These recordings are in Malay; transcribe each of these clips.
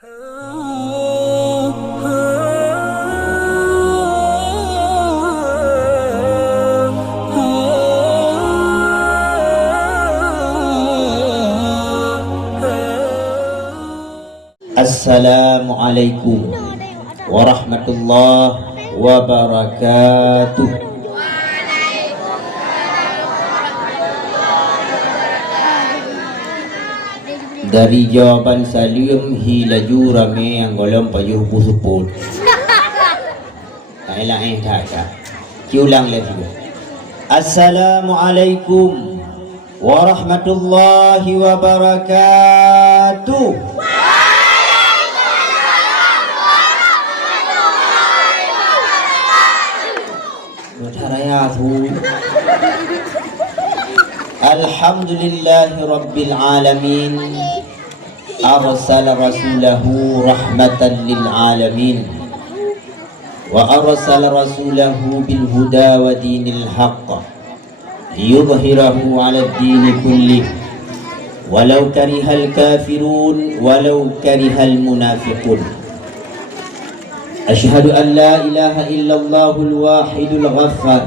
Assalamualaikum warahmatullahi wabarakatuh. Dari jawaban salim hilaju rame yang golong payuh pusupun. Tak elak tak. Ulang lagi. Assalamualaikum warahmatullahi wabarakatuh. Alhamdulillahi Rabbil Alamin, arsala rasulahu rahmatan lil alamin, wa arsala rasulahu bil huda wa dinil haqq liyudhhirahu ala ad-din kullih walau karihal kafirun walau karihal munafiqun. Ashhadu an la ilaha illallahul wahidul ghaffar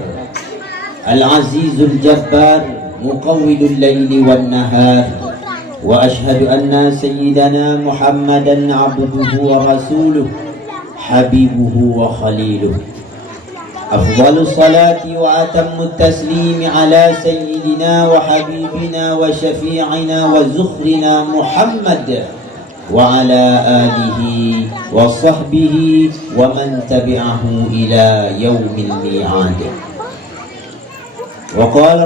al-azizul jabbar muqawwidul layli wan nahar, wa ashhadu anna sayyidana Muhammadan abduhu wa rasuluh habibuhu wa khaliluh. Afdhalus salati wa atammut taslimi ala sayyidina wa habibina wa syafi'ina wa zukhrina Muhammad wa ala alihi wa sahbihi wa man tabi'ahu ila yaumil mi'ad. وقال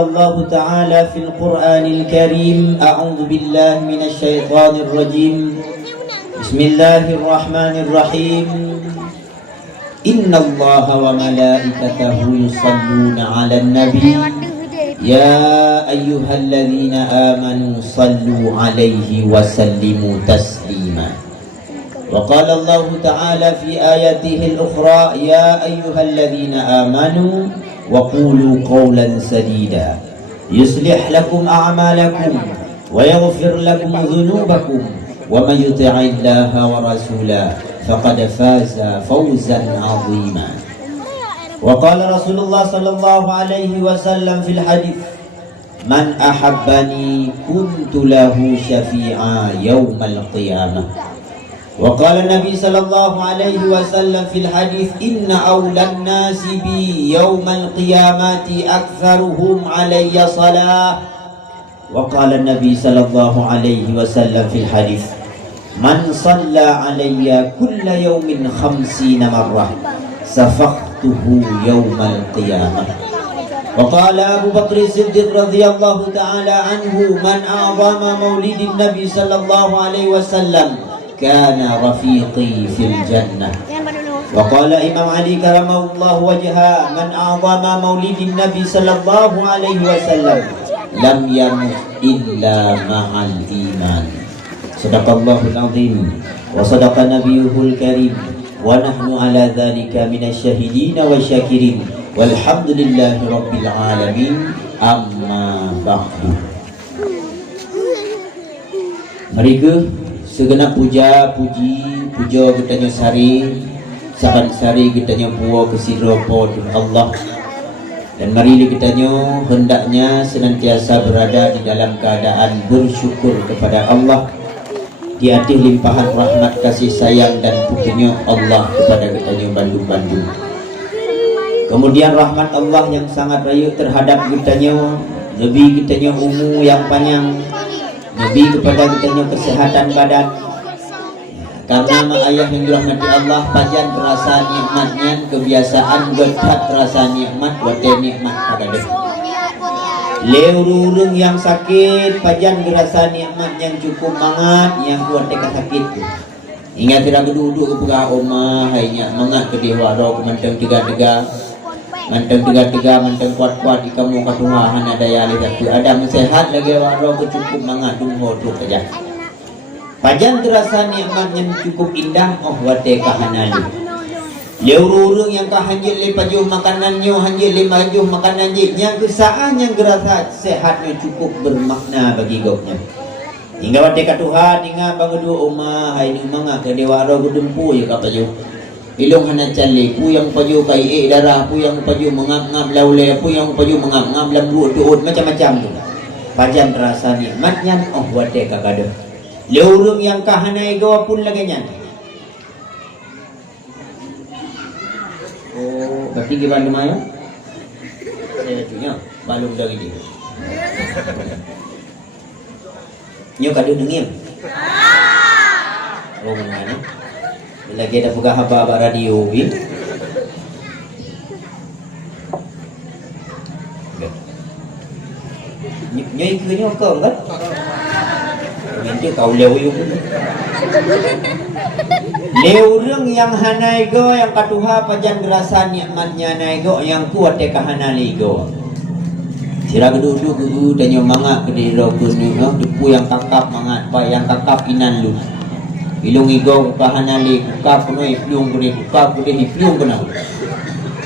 الله تعالى في القرآن الكريم: أعوذ بالله من الشيطان الرجيم، بسم الله الرحمن الرحيم، إن الله وملائكته يصلون على النبي يا أيها الذين آمنوا صلوا عليه وسلموا تسليما. وقال الله تعالى في آياته الأخرى: يا أيها الذين آمنوا وقولوا قولا سديدا يصلح لكم أعمالكم ويغفر لكم ذنوبكم ومن يطع الله ورسوله فقد فاز فوزا عظيما. وقال رسول الله صلى الله عليه وسلم في الحديث: من أحبني كنت له شفيعا يوم القيامة. وقال النبي صلى الله عليه وسلم في الحديث: إن أولى الناس بي يوم القيامة أكثرهم علي صلاة. وقال النبي صلى الله عليه وسلم في الحديث: من صلى علي كل يوم 50 مرة سفقته يوم القيامة. وقال أبو بكر الصديق رضي الله تعالى عنه: من أعظم مولد النبي صلى الله عليه وسلم كان رفيقي في الجنة. وقال إمام علي كرمه الله وجهه: من أعظم مولد النبي صلى الله عليه وسلم لم يمت إلا مع الإيمان. صدق الله العظيم وصدق نبيه الكريم ونحن على ذلك من الشاهدين والشاكرين والحمد لله رب العالمين. أما بعد. Mereka segenap puja kitanya sari saban sari kitanya puwa kesiropo Allah, dan mari kitanya hendaknya senantiasa berada di dalam keadaan bersyukur kepada Allah di atas limpahan rahmat kasih sayang dan pujinya Allah kepada kitanya Bandung-Bandung. Kemudian rahmat Allah yang sangat raya terhadap kitanya, lebih kitanya umur yang panjang, lebih kepada kitanya kesehatan badan. Karena ayah yang dirahmati Allah, panjang terasa nikmatnya, kebiasaan getat terasa nikmat, wate nikmat pada dek. Leurung yang sakit, panjang terasa nikmat yang cukup mangat, yang kuat teka sakit. Ingat tidak duduk ke pegah omah, hanya mangat ke dewaro, ke manteng tiga-tiga, manteng kuat-kuat di kamu katuahan ada yang ada mensehat lagi waro ke cukup mangat dungo tu saja. Pajan terasa nikmat yang cukup indah, oh wate kahanalu. Leururung yang kahanjil le pajuh makanannya, hanjil le pajuh makanannya, yang kesaan yang gerasa sehatnya cukup bermakna bagi gopnya. Hingga wate ka Tuhan hingga bangudu umah hai ni manga ke dewa ro gudempu ya ka paju. Ilong hana cali pu yang paju kai darah pu yang paju mengap-ngap laule pu yang paju mengap-ngap lembu tuut macam-macam tu. Pajan terasa nikmatnya oh wate ka kada. Leurung yang kahanai gawa pun laganya. Oh, berarti gimana mayo? Saya punya balung dari dia. Nyo kado dengim. Oh mana? Bila kita buka haba radio bi. Nyo ikutnya kau kan? Nanti kau lewat. Leurung yang hanai go yang katuha pajan gerasa nikmatnya naigo yang kuat deka hanali go. Sira gedu gugu danyo manga gede ro kunu no depu yang kakap mangat pa yang kakap inan lu. Ilung igo kahanali kukap kuno iplung gede kukap gede iplung kuno.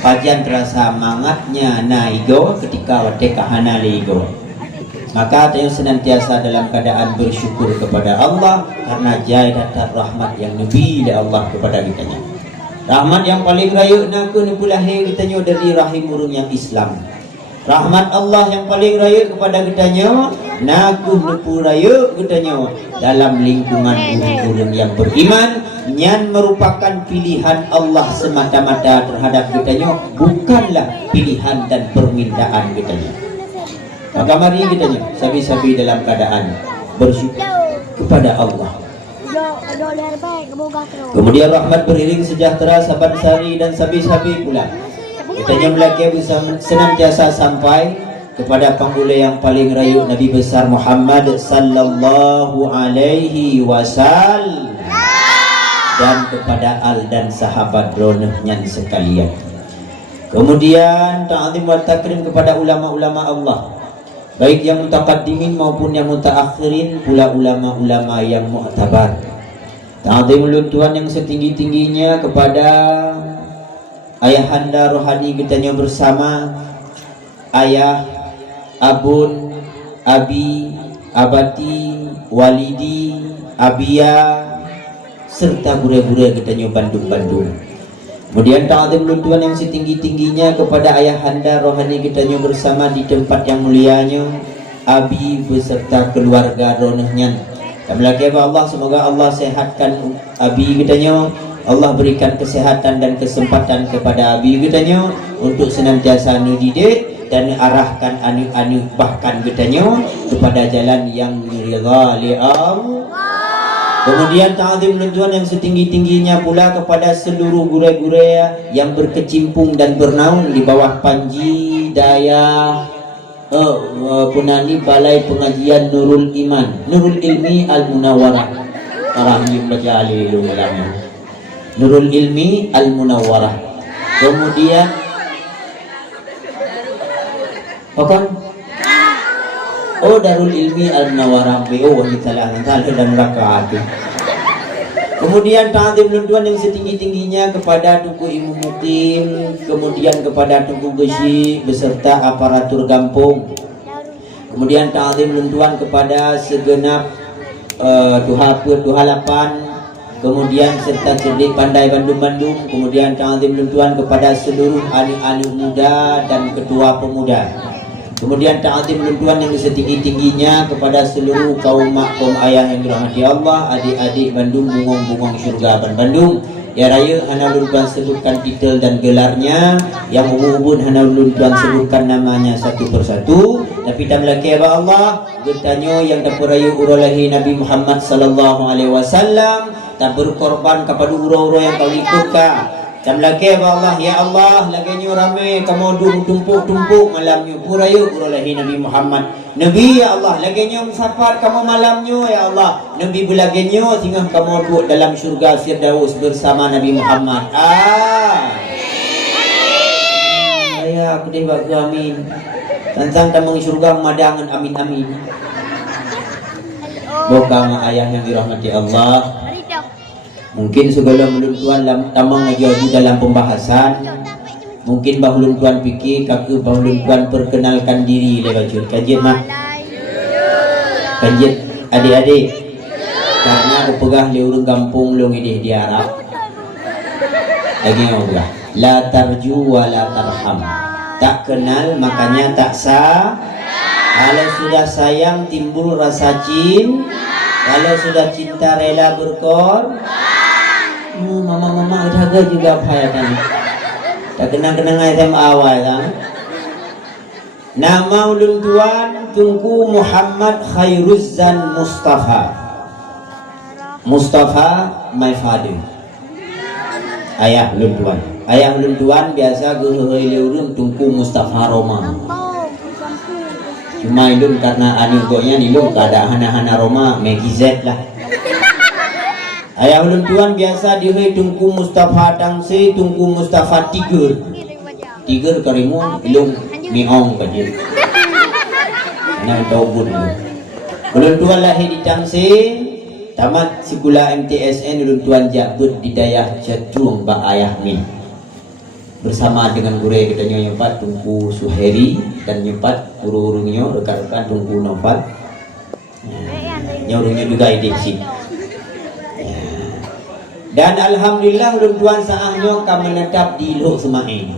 Pajan terasa mangatnya naigo ketika deka hanali go. Maka tayo senantiasa dalam keadaan bersyukur kepada Allah karena jaya dan rahmat yang nabi dari Allah kepada kitanya. Rahmat yang paling rayu naku nupulahi kitanya dari rahim urung yang Islam. Rahmat Allah yang paling rayu kepada kitanya naku nupurayu kitanya dalam lingkungan urung-urung yang beriman yang merupakan pilihan Allah semata-mata terhadap kitanya, bukanlah pilihan dan permintaan kitanya. Maka mari kitanya sabi-sabi dalam keadaan bersyukur kepada Allah. Kemudian rahmat beriring sejahtera saban sari dan sabi-sabi pula kitanya melaki bisa senantiasa sampai kepada panggula yang paling rayu Nabi besar Muhammad sallallahu alaihi wasallam dan kepada al dan sahabat ronehnya sekalian. Kemudian ta'zim wa takrim kepada ulama-ulama Allah, baik yang mutaqaddimin maupun yang mutaakhirin, pula ulama-ulama yang mu'tabar. Ta'zim luntuan yang setinggi-tingginya kepada ayahanda rohani kitanya bersama ayah, abun, abi, abati, walidi, abia, serta gure-gure kitanya Bandung-Bandung. Kemudian ta'zim luntuan yang setinggi-tingginya kepada ayahanda rohani kitanya bersama di tempat yang mulianya abi beserta keluarga ronehnya. Dan melaki Allah, semoga Allah sehatkan abi kitanya, Allah berikan kesehatan dan kesempatan kepada abi kitanya untuk senantiasa didik dan arahkan anu-anu bahkan kitanya kepada jalan yang ridha li Allah. Kemudian ta'zim luntuan yang setinggi-tingginya pula kepada seluruh gure-gure yang berkecimpung dan bernaung di bawah panji daya punani Balai Pengajian Nurul Iman, Nurul Ilmi Al-Munawwarah. Rahim baca alilum ulama. Nurul Ilmi Al-Munawwarah. Kemudian apa? Oh, Darul Ilmi Al-Munawwarah BO salah dan rakaat. Kemudian ta'zim luntuan yang setinggi-tingginya kepada Tuku Ibu Mukim, kemudian kepada Tuku Besi beserta aparatur kampung. Kemudian ta'zim luntuan kepada segenap Tuhalapan, kemudian serta cerdik pandai Bandung-Bandung. Kemudian ta'zim luntuan kepada seluruh anak-anak muda dan ketua pemuda. Kemudian ta'zim luntuan yang setinggi-tingginya kepada seluruh kaum mak, kaum ayah yang dirahmati Allah, adik-adik Bandung, bungong-bungong syurga Bandung. Ya raya hana luntuan sebutkan titel dan gelarnya, yang ubun hana luntuan sebutkan namanya satu persatu. Tapi tak melaki apa Allah, bertanya yang tak perayu uralahi Nabi Muhammad sallallahu alaihi wasallam, tak berkorban kepada ura-ura yang kau ikutkan. Dan lagi Allah, ya Allah, lagi ramai kamu tumpuk-tumpuk malamnya purayu uralahi Nabi Muhammad. Nabi ya Allah, lagi musafar kamu malamnya ya Allah. Nabi belaginya tinggal kamu duduk dalam syurga Firdaus bersama Nabi Muhammad. Ya aku deh bagus amin. Tentang tamang syurga madangan amin amin. Bukan ayah yang dirahmati Allah. Mungkin segala meluntuan tamang jadi dalam pembahasan. Mungkin bahuluntuan fikir, kakak bahuluntuan perkenalkan diri lewat kajian mah. Kajian Adik-adik, karena aku pegah li urang kampung lu ngidih di Arab. Lagi ngau pegah. La tarju wa la tarham. Tak kenal makanya tak sah. Kalau sudah sayang timbul rasa cinta. Kalau sudah cinta rela berkorban. Mama jaga juga payahkan. Tak kenang-kenang SMA awal kan. Nama ulun tuan Tunku Muhammad Khairuzzan Mustafa. Mustafa my father. Ayah ulun tuan. Ayah ulun tuan biasa geuheuy leureum Tunku Mustafa Roma. Cuma ilun karena anugoknya ilun kada hana-hana Roma Megizet lah. Ayah ulun tuan biasa diheuy Tunku Mustafa Tangse, Tunku Mustafa Tiger karimu ilung miong ka dia. Nang taubun. Ulun tuan lahir di Tangse, tamat sekolah MTSN ulun tuan jabut di dayah Jatuang ba ayah min. Bersama dengan guru kita nyempat Tunku Suheri dan nyempat guru-gurunya rekan-rekan Tunku Nofal. Nyorongnya juga edisi. Dan alhamdulillah ulun tuan saahnya ka menetap di Lok Semae.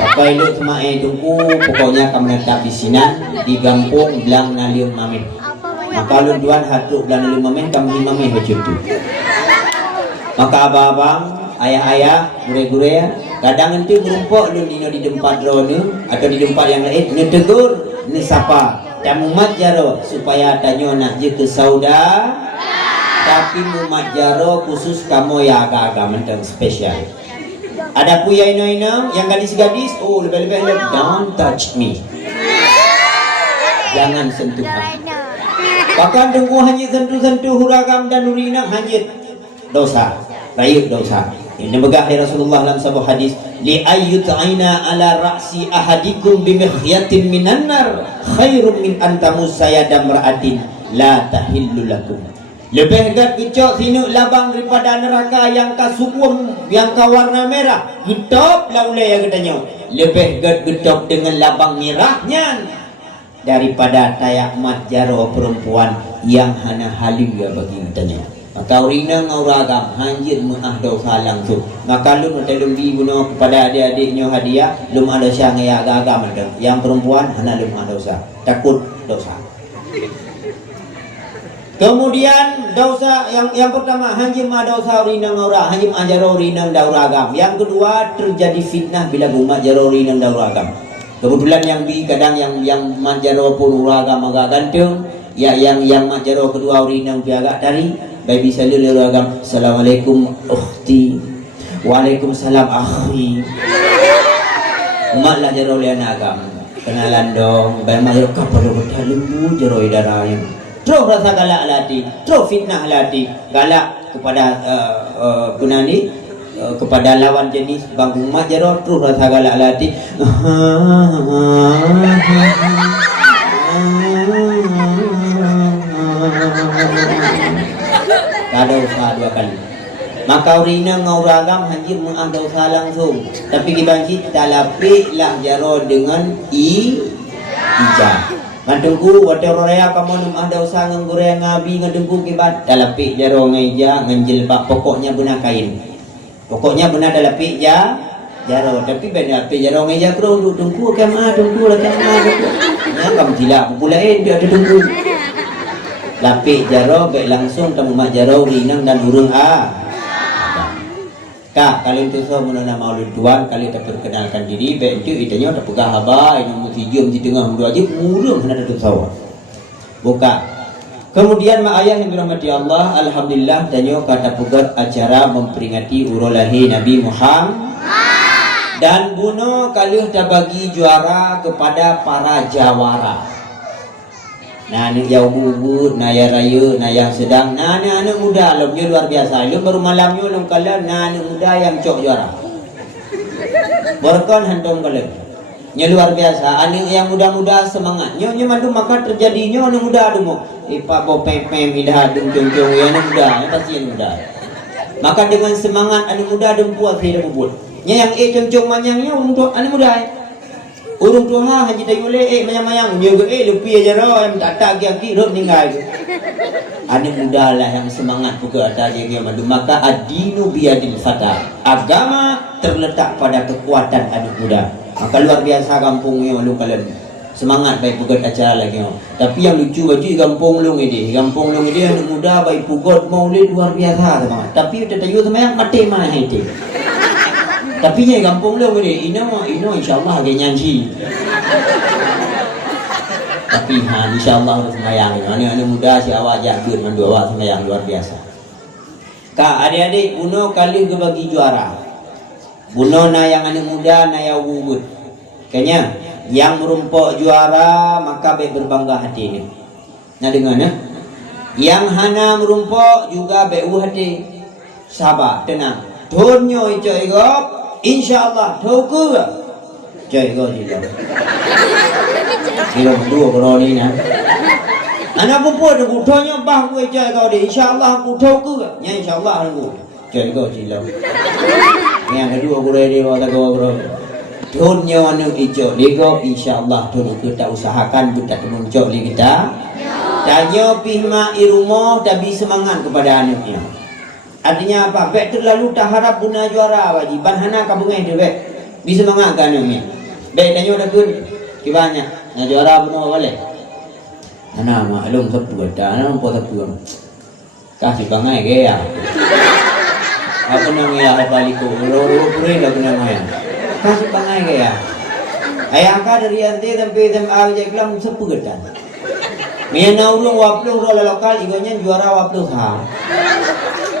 Pakai Lok Semae Tunku pokoknya ka menetap di Sinan di Gampung Blang Nalium Mamen. Maka ulun tuan hatuk Blang Nalium Mamen kami mamen macam tu. Maka abang-abang, ayah-ayah, gure-gure ya, kadang nanti merumpok lu di tempat drone atau di tempat yang lain, ni tegur, ni sapa, dan mumat jaro supaya tanya nak je ke sauda, tapi mumat jaro khusus kamu ya agak-agak mentang spesial. Ada puya ino-ino yang gadis-gadis, oh lebih-lebih don't touch me, jangan sentuh aku. Bahkan tunggu hanya sentuh-sentuh huragam dan urina hanya dosa, rayut dosa. Ini begah Rasulullah dalam sebuah hadis, li ayyut'ina ala ra'si ahadikum bimikhyatin minan nar khairum min antamus sayada mar'atin la tahillu lakum. Lebih gat gecok sinuk labang daripada neraka yang kasukum yang kawarna merah. Getop laulai yang katanya. Lebih gat getop dengan labang merahnya daripada tayak mat jaro perempuan yang hana halim ya bagi katanya. Maka urina ngauragam hanjir muah dosa langsung. Maka lu telung di guna kepada adik-adiknya hadiah, lu ada syang ya agak-agak mendeng. Yang perempuan hana lu dosa, takut dosa. Kemudian dosa yang pertama hanjir ma dosa urina ngaura, hanjir ajaro urina dauragam. Yang kedua terjadi fitnah bila guma jaro urina dauragam. Kebetulan yang bi kadang yang majaro pun uragam agak gantung, ya yang majaro kedua urina agak tari. Baby sallallahu agam. Assalamualaikum ukhti. Waalaikumsalam akhi. Umat lah jaro lian agam. Kenalan dong. Bayi majaro kapal betul lembu jaro idaranya. Terus rasa galak lati, terus fitnah lati, galak kepada punani kepada lawan jenis bang umat jaro terus rasa galak lati. Ada usaha dua kali. Maka urina ngauragam hanjir muah dosa langsung. Tapi kita talapi lah jaro dengan ijah. Ngadengku wateroraya kamu muah dosa nganggure ngabi ngadengku kibat talapi jaro ngaija nganjilbak pokoknya benar kain. Pokoknya benar talapi jaro tapi benar pe jaro ngaija kro dengku kemah dengku lah kemah dengku. Ya kamu tidak populain dia ada dengku. Lapik jaro baik langsung temu mak jaro rinang dan urung Kak kalau itu so menona maulud tuan kali tak perkenalkan diri baik itu itanya tak pegah haba ini musijum di tengah dua aja murung hendak tutup sawah. Buka. Kemudian mak ayah yang dirahmati Allah, alhamdulillah danyo kata pugat acara memperingati urul lahir Nabi Muhammad. Dan buno kali dah bagi juara kepada para jawara. Nah, ni jauh bubut, nah ya raya, nah yang sedang, nah ni anak muda, lomnya luar biasa. Lom baru malamnya lom kalah, nah anak muda yang cok juara. Berkon hantum kalah. Nya luar biasa. Anak yang muda-muda semangat. Nyo mandu maka terjadinya anak muda demo. Ipa bo pem-pem idah dum jong-jong ya anak muda, pasti anak muda. Maka dengan semangat anak muda dem puas tidak bubut. Nya yang jong-jong manyangnya untuk anak muda. Urung tuha haji tayu le mayang-mayang dia lupi aja roh tak aki roh meninggal. Anak muda lah yang semangat buka atas dia madu. Maka ad-dinu biyadil fata. Agama terletak pada kekuatan anak muda. Maka luar biasa kampungnya malu kalian. Semangat baik pugot acara lagi. Tapi yang lucu baju kampung long ini. Kampung long ini anak muda baik pugot maulid luar biasa semangat. Tapi tetayu sama yang mati mana itu. Tapi nya kampung long ini ino insyaallah agak nyanyi. Tapi insyaallah harus semayang. Anak muda si awak jagur mandu awak semayang luar biasa. Kak adik-adik buno kali bagi juara. Buno na yang anak muda na yang wubud. Kayaknya yang merumpok juara maka baik berbangga hati ini. Nah dengan yang hana merumpok juga baik hati. Sabar, tenang. Tonyo ijo igop, insyaallah toku. Jai go jilo. Jilo dua koroni na. Anak pupu aku tonyo bah gue jai go di. Insyaallah aku toku. Nya insyaallah aku. Jai go jilo. Yang kedua gue di waktu gue. Tonyo anu ijo ligo insyaallah tonu kita usahakan kita muncul li kita. Tanyo pihma irumo tapi semangat kepada anaknya. Artinya apa? Bek terlalu tak harap guna juara wajiban hana kabungai tu bek. Bisa semangat kan anaknya. Bek tanyo dah kun kibanya. Nah juara buno boleh. Hana maklum sepu dah ana po sepu. Kasih bangai ke ya. Apa namanya baliku ro pure dah guna maya. Kasih bangai kaya. Ayah ka dari ante sampai SMA je kelam sepu gedan. Mian naulung waplung rola lokal igonya juara waplung ha.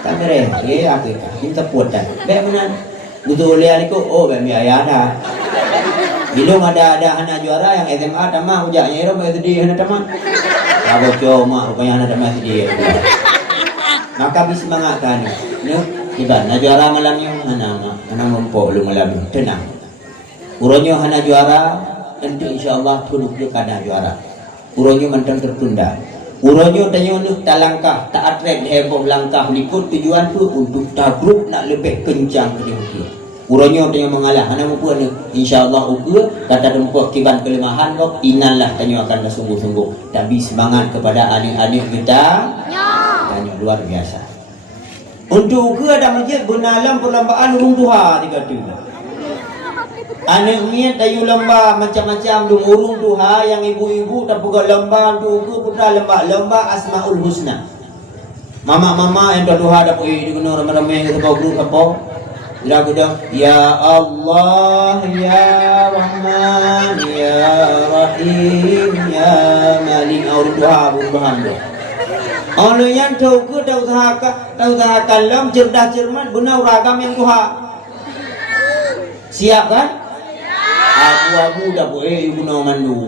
Tak mere, ye aku ka. Ini sepu dan. Be menan. Butuh lihat iku oh be mi ayah dah. Bilung ada anak juara yang SMA tamah ujaknya ero be sedih anak tamah. Kalau cuma rupanya anak tamah sedih. Maka bisa semangat kan. Iban, na juara malam yung anak mempo lu malam tenang. Uronyo hana juara, tentu insyaallah tuluk ke kana juara. Uronyo mantan tertunda. Uronyo tanyo nu talangkah tak atrek heboh langkah likut tujuan tu untuk tagruk nak lebih kencang ke dia. Uronyo tanyo mengalah hana mempo ni insyaallah ukur kata tempat kiban kelemahan kok inanlah tanyo akan sungguh-sungguh. Tapi semangat kepada adik-adik kita. Tanyo luar biasa. Untuk ke ada masjid benalam perlombaan urung duha tiga tu. Anak ni tayu lomba macam-macam dum urung duha yang ibu-ibu tak buka lomba tu ke putra lomba Asmaul Husna. Mama-mama yang duha dah pergi di guna ramai-ramai ke sebab grup apa. Ira dah ya Allah ya Rahman ya Rahim ya Malik urung duha urung tu. Orang yang tahu ke tahu usahakan lam cerdas cermat guna ragam yang tuha. Siap kan? Abu-abu dah boleh guna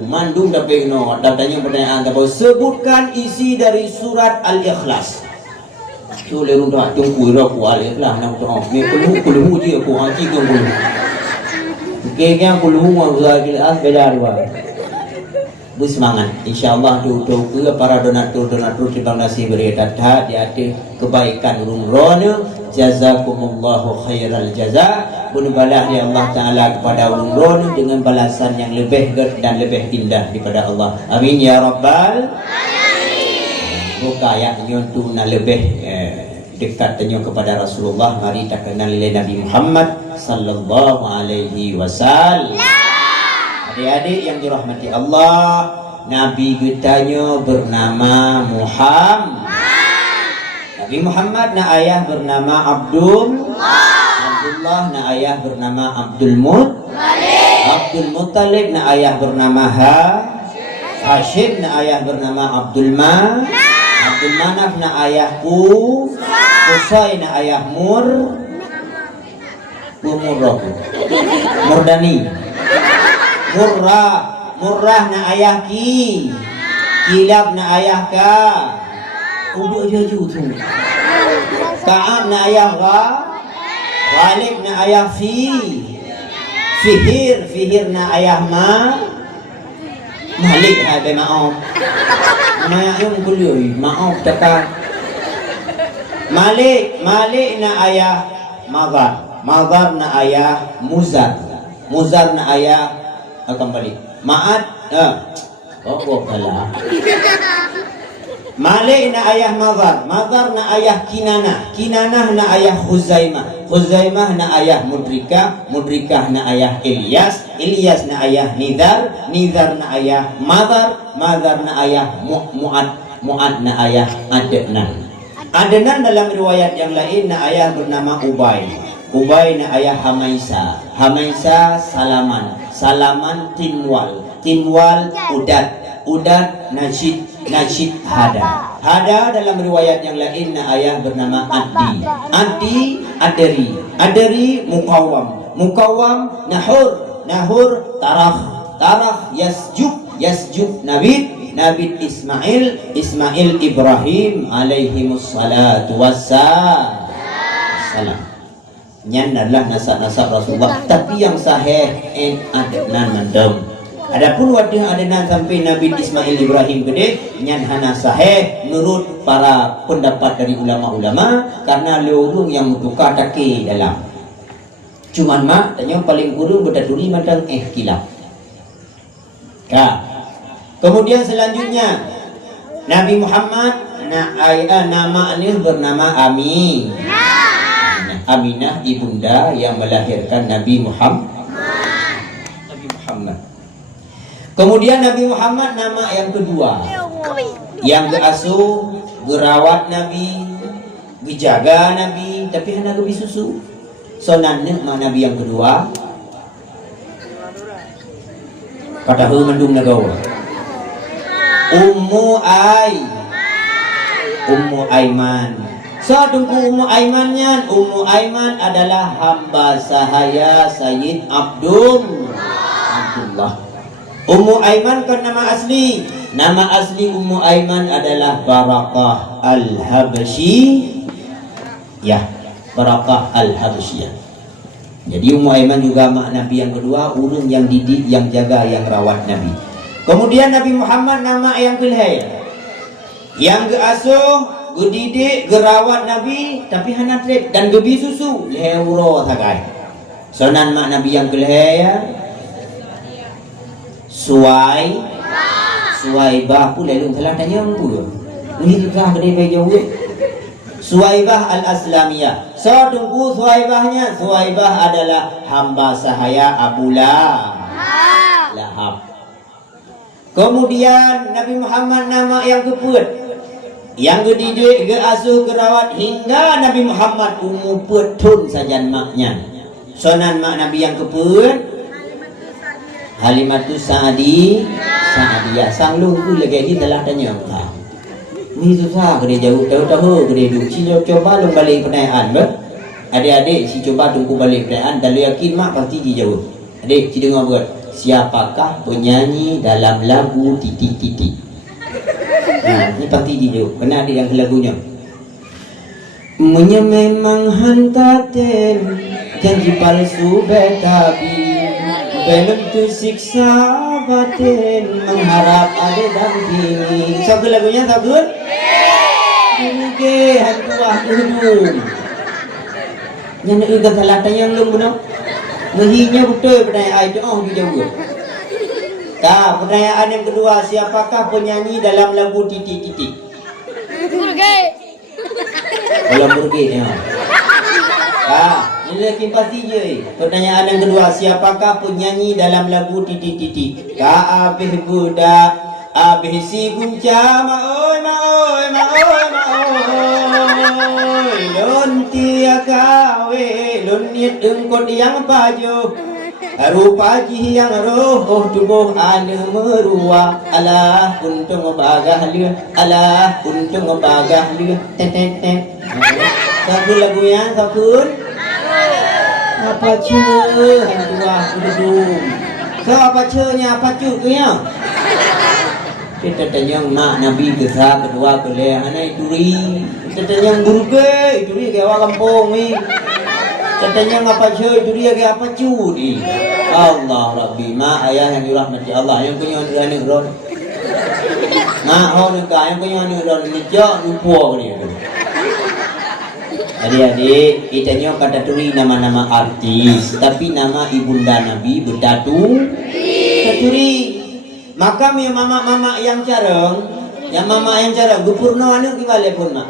mandum dah pegno. Datanya pertanyaan tahu sebutkan isi dari surat Al-Ikhlas. Tu lerung dah tunggu ira ku Al-Ikhlas nak tu. Me kuluh je ku haji ke kuluh. Keknya kuluh wa Al-Ikhlas beda dua. Bersemangat insyaallah tu ke para donatur terima kasih beri datang di hati kebaikan urung-urung jazakumullahu khairal jaza bunbalah ya Allah taala kepada urung-urung dengan balasan yang lebih dan lebih indah daripada Allah amin ya rabbal alamin buka ya nyuntu na lebih dekat tenyo kepada Rasulullah mari kita kenal Nabi Muhammad sallallahu alaihi wasallam. Adik-adik yang dirahmati Allah, Nabi kitanya bernama Muhammad. Nabi Muhammad na ayah bernama Abdullah na ayah bernama Abdul Muttalib na ayah bernama Hashim na ayah bernama Abdul Manaf na ayah Qusay na ayah Murdani. Murrah na ayah Kilab na ayah Ka. Ubu aja tu. Ka'ab na ayah Ghalib na ayah Fihir na ayah Malik ada maaf. Maya yung kuloy, maaf taka. Malik na ayah Mazar na ayah Muzar na ayah akan balik. Ma'at kalah. Malik na ayah Madar, Madar na ayah Kinanah, Kinanah na ayah Khuzaimah, Khuzaimah na ayah Mudrikah, Mudrikah na ayah Ilyas, Ilyas na ayah Nidar, Nidar na ayah Madar, Madar na ayah Mu'ad, Mu'ad na ayah Adnan. Adnan dalam riwayat yang lain na ayah bernama Ubay, Ubay na ayah Hamaisa, Hamaisa Salaman, Salaman Tinwal, Tinwal Udad, Udad Najid, Najid Hada. Hada dalam riwayat yang lain na ayah bernama Adi, Adi Adari, Adari Mukawam, Mukawam Nahur, Nahur Tarah, Tarah Yasjub, Yasjub Nabid, Nabid Ismail, Ismail Ibrahim alaihimussalatu wassalam. Nyan adalah nasab-nasab Rasulullah, tapi yang sahih Adnan mandam. Adapun wadah Adnan sampai Nabi Ismail Ibrahim gede nyan hana sahih menurut para pendapat dari ulama-ulama karena leurung yang mutuka take dalam. Cuman mak tanya paling kurung berdaturi madang kilap. Kemudian selanjutnya Nabi Muhammad nama ini bernama Ami. Aminah ibunda yang melahirkan Nabi Muhammad. Nabi Muhammad. Kemudian Nabi Muhammad nama yang kedua, yang geasuh, gerawat Nabi, gejaga Nabi, tapi hanya gebi susu. So nanek mah Nabi yang kedua. Kata hu mendung nagawa. Ummu Aiman. So tunggu Ummu Aimannya. Ummu Aiman adalah hamba sahaya Sayyid Abdullah. Ummu Aiman kan nama asli. Nama asli Ummu Aiman adalah Barakah Al-Habsyi. Ya, Barakah Al-Habsyiyah. Jadi Ummu Aiman juga mak Nabi yang kedua, ulun yang didik, yang jaga, yang rawat Nabi. Kemudian Nabi Muhammad nama yang kelihai, yang geasuh, gedidik, gerawat Nabi, tapi hana trip dan gebi susu, lehuro tagai. Sonan mak Nabi yang kelihai ya. Suwaibah pula lu telah tanya pula. Ni juga gede bagi jauh. Suwaibah al-Aslamiyah. So tunggu Suwaibahnya. Suwaibah adalah hamba sahaya Abu Lahab. Kemudian Nabi Muhammad nama yang keput, yang gedidik, geasuh, gerawat hingga Nabi Muhammad umur petun saja maknya. Sonan mak Nabi yang keput Halimatus Sa'diyah. Sang lunggu lagi ni telah tanya. Ni susah kena jauh tahu kena duk. Si coba long balik pertanyaan ber. Adik-adik si coba tunggu balik pertanyaan dan lu yakin mak pasti dia jauh. Adik si dengar buat. Siapakah penyanyi dalam lagu titik-titik? Ni pasti dia jauh. Kena adik yang lagunya. Memang hantaten janji palsu betabi. Belum tu siksa batin mengharap ada dampingi. Sabu lagunya sabu? Ini ke hantuah hidung. Yang nak ikan salatan yang lum benar. Mehinya betul pertanyaan itu dijawab. Pertanyaan yang kedua, siapakah penyanyi dalam lagu titik-titik? Kalau burge ya. Ini lagi pasti je. Pertanyaan yang kedua, siapakah penyanyi dalam lagu titik-titik? Abih budak, abih si gunca, maoi maoi maoi maoi. Lon tia kawe, lon niat engkot yang baju. Rupa yang roh tubuh ane merua. Alah untung bagah dia, alah untung bagah dia. Satu lagu yang sabun. Apa cer hantuah duduk. So apa cernya apa cuknya? Kita tanya mak Nabi besar kedua kelih anai turi. Kita tanya guru ke turi ke awak kampung ni. Kita tanya apa cer turi ke apa curi. Allah Rabbi mak ayah yang dirahmati Allah yang punya ni ron. Mak orang kaya yang punya ni ron ni jak lupa dia. Adik-adik, kita ni kata turi nama-nama artis, tapi nama ibunda Nabi berdatu. Keturi. Maka mama yang careng, yang mama yang careng gupurno anu gimana pun mak.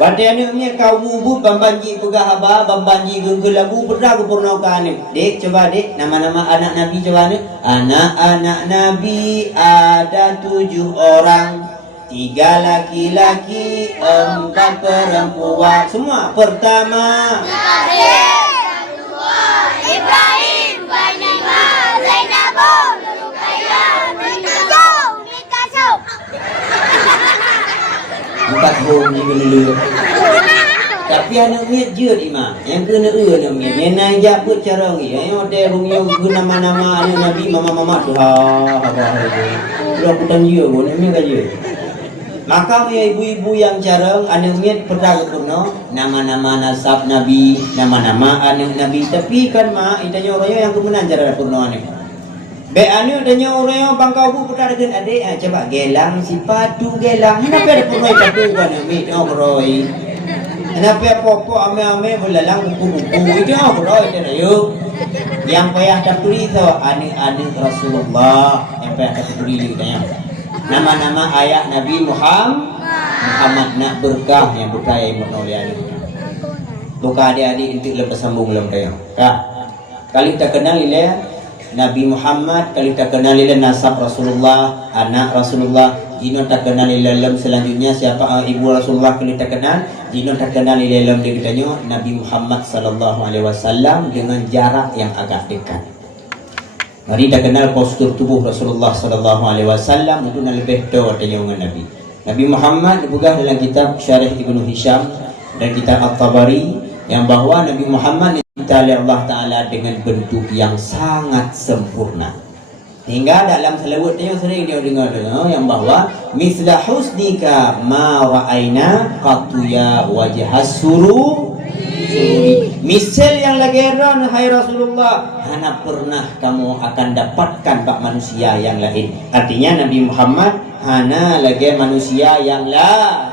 Pada anu nya kau bubu bambanji pegah haba, bambanji genggelabu pernah gupurno ka anu. Dek coba dek nama-nama anak Nabi coba anu. Anak-anak Nabi ada 7 orang. 3 laki-laki, 4 perempuan. Semua pertama Ibrahim, Banima, Zainabul, Ruqayyah, Mikasau. 4 bumi dulu. Tapi anak miat je imam. Yang kena anak miat. Yang najak pun cara ni. Yang ada rumah guna nama-nama anak Nabi mama-mama tu. Apa itu? Kalau aku tanya pun ni kan je. Maka ibu-ibu yang jarang anak miat pernah ketemu nama-nama nasab Nabi, nama-nama anak Nabi. Tapi kan mak, itanya orang yang kemudian cara purno ni. Be anu tanya orang yang bangkau bu pernah dengan adik. Coba gelang sipatu gelang. Kenapa ada purno itu kan mi orang. Kenapa popo ame-ame belalang buku-buku itu orang itu ayo. Yang payah dapuri tu adik-adik Rasulullah yang payah dapuri tanya. Nama-nama ayah Nabi Muhammad nak berkah yang berkaya yang menolak ini. Buka adik-adik untuk lepas sambung dalam kaya. Kali kita kenal ilah Nabi Muhammad, kali kita kenal ilah nasab Rasulullah, anak Rasulullah. Jino tak kenal ilah dalam selanjutnya siapa ibu Rasulullah kali kita kenal. Jino tak kenal ilah dalam dia kitanya Nabi Muhammad sallallahu alaihi wasallam dengan jarak yang agak dekat. Mari dah kenal postur tubuh Rasulullah sallallahu alaihi wasallam itu lebih tahu tanya dengan Nabi. Nabi Muhammad dibuka dalam kitab Syarah Ibnu Hisham dan kitab At-Tabari yang bahawa Nabi Muhammad dicipta oleh Allah Taala dengan bentuk yang sangat sempurna. Hingga dalam selawatnya sering dia dengar yang bahawa misla husnika ma ra'aina qattu ya wajhas suru. Misal yang lagi heran hai Rasulullah, hana pernah kamu akan dapatkan bak manusia yang lain. Artinya Nabi Muhammad hana lagi manusia yang lain.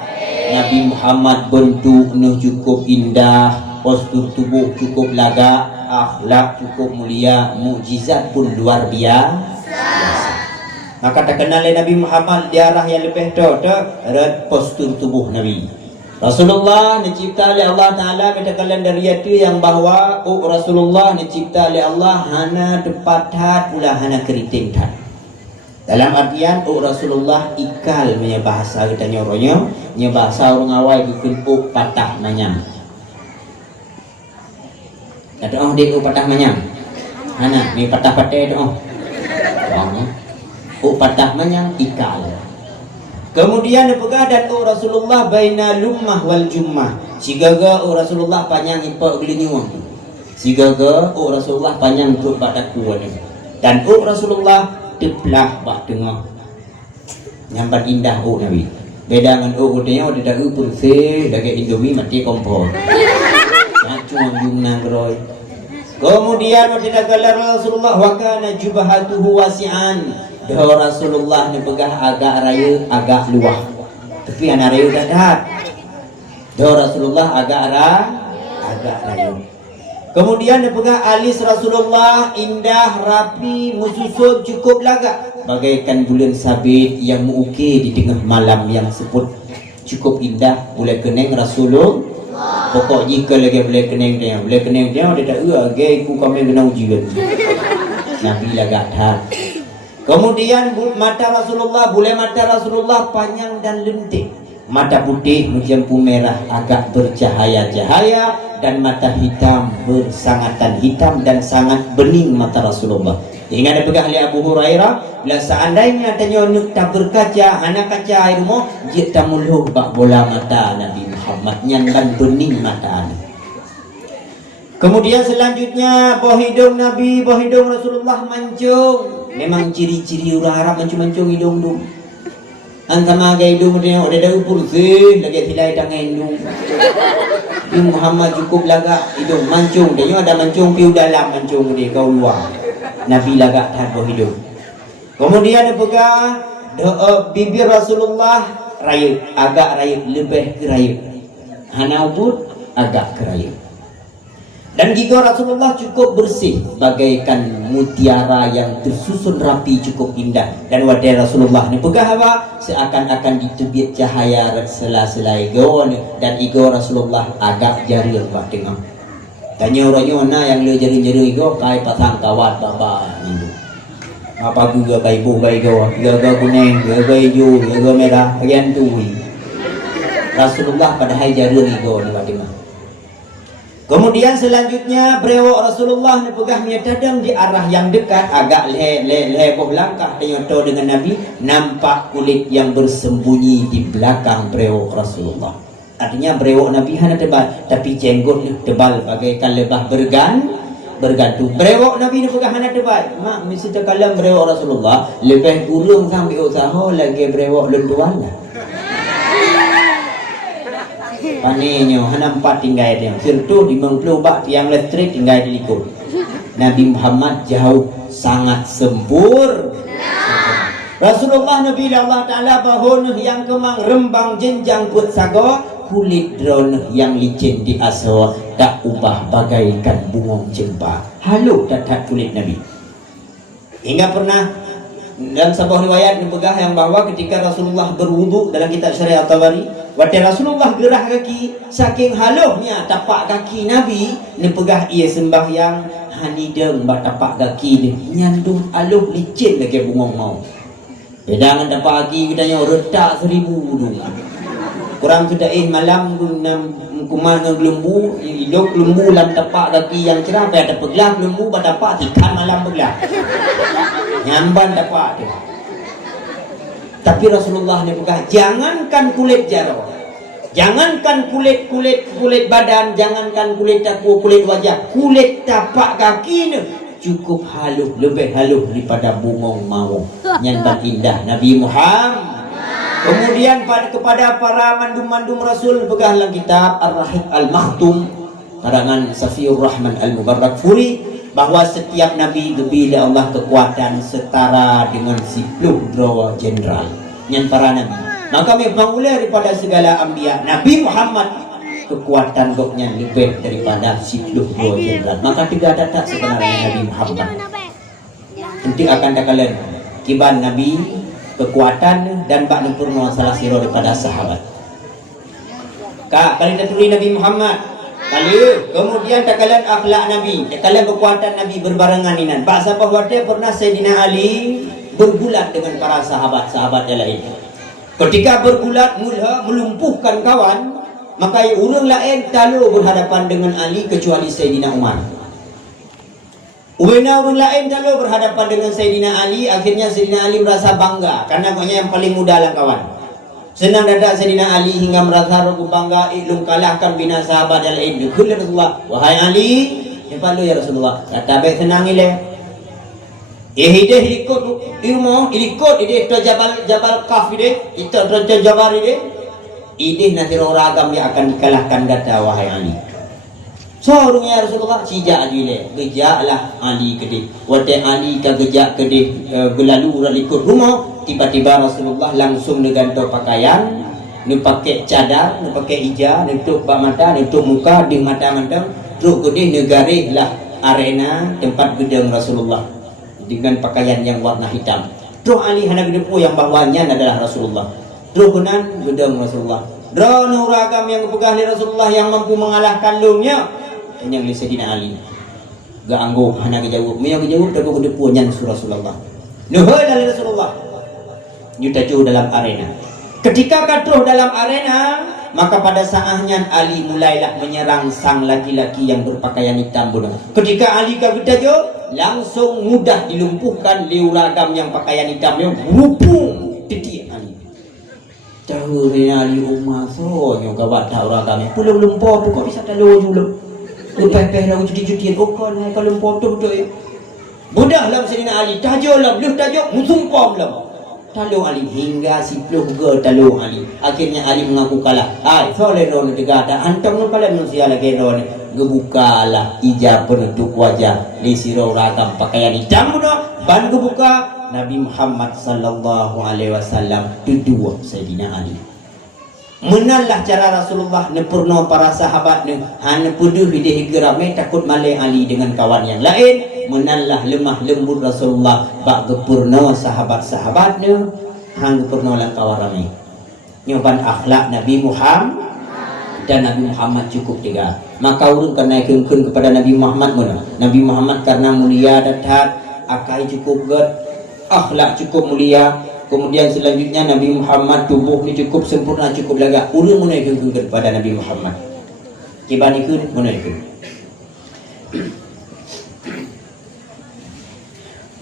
Nabi Muhammad bentuk cukup indah, postur tubuh cukup lagak, akhlak cukup mulia, mukjizat pun luar biasa. Maka tak kenal Nabi Muhammad diarah yang lebih postur tubuh Nabi. Rasulullah dicipta oleh Allah Ta'ala kata kalian dari itu yang bahawa Rasulullah dicipta oleh Allah hana depat hat pula hana keriting hat. Dalam artian Rasulullah ikal punya bahasa kita nyoronya, nya bahasa orang awal bikin patah manyam. Kata dia patah manyam. Hana ni patah-patah itu patah manyam ikal. Kemudian dipegah dan Rasulullah baina lummah wal jummah. Sigaga Rasulullah panjang ipak gelinyuang. Sigaga Rasulullah panjang untuk bataku ni. Dan Rasulullah teplah bak tengah. Nyambat indah Nabi. Beda dengan dia ada pulse dagai Indomie mati kompor. Macam yung nangroy. Kemudian wadidagala Rasulullah wa kana jubahatuhu wasi'an. Dah Rasulullah ni pegah agak raya, agak luah. Tapi anak raya dadat. Dah Rasulullah agak raya. Kemudian dia pegah alis Rasulullah indah, rapi, mususun cukup lagak. Bagaikan bulan sabit yang mengukir di tengah malam yang seput. Cukup indah, boleh keneng Rasulullah. Pokok jika lagi boleh keneng dia, boleh keneng dia tak gay ku kami kena ujian. Nabi lagak dah. Kemudian mata Rasulullah, bule mata Rasulullah panjang dan lentik. Mata putih macam merah agak bercahaya-cahaya dan mata hitam bersangatan hitam dan sangat bening mata Rasulullah. Hingga ada pegah oleh Abu Hurairah, bila seandainya tanya tak berkaca, anak kaca air mo, dia tamuluh bak bola mata Nabi Muhammad yang dan bening mata Nabi. Kemudian selanjutnya bawah hidung Nabi, bawah hidung Rasulullah mancung. Memang ciri-ciri orang Arab mancung-mancung hidung tu. Antama gaya hidung dia ada daun pulse lagi hilai tangan hidung. Hidung Muhammad cukup lagak hidung mancung dia ada mancung piu dalam mancung dia kau luar. Nabi lagak tak bawah hidung. Kemudian dia pegang bibir Rasulullah rayut, agak rayut, lebih ke rayut. Hana ubud agak ke rayut. Dan gigi Rasulullah cukup bersih, bagaikan mutiara yang tersusun rapi, cukup indah. Dan wadai Rasulullah ni pegah apa? Seakan-akan ditebit cahaya sela-sela ego ni. Dan ego Rasulullah agak jari buat tengah. Tanya orangnya mana yang le jari-jari ego, kai pasang kawat baba ni. Apa juga kai bu kai ego, ego kuning, ego hijau, ego merah, bagian tu. Rasulullah pada hai jari ego ni buat tengah. Kemudian selanjutnya brewok Rasulullah ni pegah ni tadang di arah yang dekat, agak leboh langkah tenyoto dengan Nabi, nampak kulit yang bersembunyi di belakang brewok Rasulullah. Artinya brewok Nabi hanya tebal, tapi jenggot ni tebal bagaikan lebah bergantung. Brewok Nabi ni pegah hanya tebal. Mak mesti terkalam brewok Rasulullah lebih gulung sampai usaha lagi brewok lenduan lah. Panenyo hana 4 tinggal dia. Sertu di mengplubak tiang listrik tinggal di likut. Nabi Muhammad jauh sangat sempur. Rasulullah Nabi Allah Ta'ala bahun yang kemang rembang jenjang put sago, kulit drone yang licin di aswa tak ubah bagaikan bungong jempa. Halus datat kulit Nabi. Hingga pernah dalam sebuah riwayat dipegah yang bahwa ketika Rasulullah berwudu dalam kitab Syariat Tabari, waktu Rasulullah gerah kaki, saking halusnya tapak kaki Nabi, dipegah ia sembahyang hanideng ba tapak kaki ni nyandung alus licin lagi bungong mau. Pedangan tapak kaki kita yang retak 1000 wudu. Kurang sudah malam kumal ngelembu, hidup lembu dalam tapak kaki yang cerah, pada pegelah lembu pada tapak ikan malam pegelah. Nyamban dapat tu. Tapi Rasulullah ni pegang, jangankan kulit jaro, jangankan kulit badan, jangankan kulit dagu, kulit wajah, kulit tapak kaki ni cukup halus, lebih halus daripada bungong mau. Nyamban indah Nabi Muhammad. Kemudian kepada para mandum-mandum Rasul pegang dalam kitab Ar-Rahiq Al-Makhtum karangan Safiur Rahman Al-Mubarak Furi, bahwa setiap Nabi diberi Allah kekuatan setara dengan 10 drawa jenderal yang para Nabi. Maka memang mulai daripada segala anbiya, Nabi Muhammad kekuatan goknya lebih daripada 10 drawa jenderal. Maka tiga data sebenarnya Nabi Muhammad. Nanti akan dakalan kiban Nabi kekuatan dan bak purna salah siro daripada sahabat. Kali daturi Nabi Muhammad kali, kemudian takalan akhlak Nabi, takalan kekuatan Nabi berbarengan inan. Pak sahabat wadah pernah Sayyidina Ali bergulat dengan para sahabat-sahabat yang lain. Ketika bergulat mula melumpuhkan kawan, maka orang lain talu berhadapan dengan Ali kecuali Sayyidina Umar. Orang lain talu berhadapan dengan Sayyidina Ali. Akhirnya Sayyidina Ali merasa bangga karena maknya yang paling muda dalam kawan. Senang dadak Sayyidina Ali hingga merasa ragu bangga ilum kalahkan bina sahabat yang lain. Dukul Rasulullah, wahai Ali, cepat lu ya Rasulullah. Kata baik senang ile. Ideh ikut ilmu, ikut ideh to Jabal Kaf ideh, itu to Jabar ideh. Ideh nanti ragam yang akan dikalahkan kata wahai Ali. Sorong ya Rasulullah, cijak jile, gejaklah Ali kedih. Waktu Ali ka gejak kedih gelalu ikut rumah. Tiba-tiba Rasulullah langsung digantung pakaian, ni pakai cadar, ni pakai hijab, ni tutup mata, ni tutup muka, di mata-mata, terus kedih negari lah arena tempat gedung Rasulullah dengan pakaian yang warna hitam. Terus Ali hendak depu yang bawahnya adalah Rasulullah. Terus kenan gedung Rasulullah. Drone ragam yang pegang Rasulullah yang mampu mengalahkan lumnya. Yang Sayyidina Ali. Gak anggup hendak kejauh, meyo kejauh dagu depu yang Rasulullah. Nuhul dari Rasulullah. Nyutaju dalam arena. Ketika katruh dalam arena, maka pada saatnya Ali mulailah menyerang sang laki-laki yang berpakaian hitam bunuh. Ketika Ali kagutaju, langsung mudah dilumpuhkan liuragam yang pakaian hitamnya berupung titik Ali. Tahu Ali Umar so yang gawat tak uragamnya. Pulau lumpur tu kok bisa tahu julung. Lepas-lepas dah cuti-cutian, oh kau naik kalau lumpur tu betul ya. Budak lah Sayyidina Ali, tajuk lah, belum tajuk, musumpah lah. Talung Ali hingga 10 ke talung Ali. Akhirnya Ali mengaku kalah. Hai, soleh ron degada. Antam nu kala manusia lagi ron. Gebukalah ijab penutup wajah di sirau ragam pakaian hitam budak. Ban gebuka Nabi Muhammad sallallahu alaihi wasallam duduk Sayyidina Ali. Menanlah cara Rasulullah nepurno para sahabat ne hanya puduh hidih gerame takut malai ali dengan kawan yang lain. Menanlah lemah lembut Rasulullah bak gepurno sahabat-sahabat ne hang gepurno lah kawan rame. Nyoban akhlak Nabi Muhammad dan Nabi Muhammad cukup tiga. Maka urung kena naikkan kepada Nabi Muhammad mana? Nabi Muhammad karena mulia dan taat, akai cukup ged, akhlak cukup mulia. Kemudian selanjutnya Nabi Muhammad tubuh ni cukup sempurna, cukup lagak. Urung menaikkan kepada Nabi Muhammad. Kibanikan menaikkan.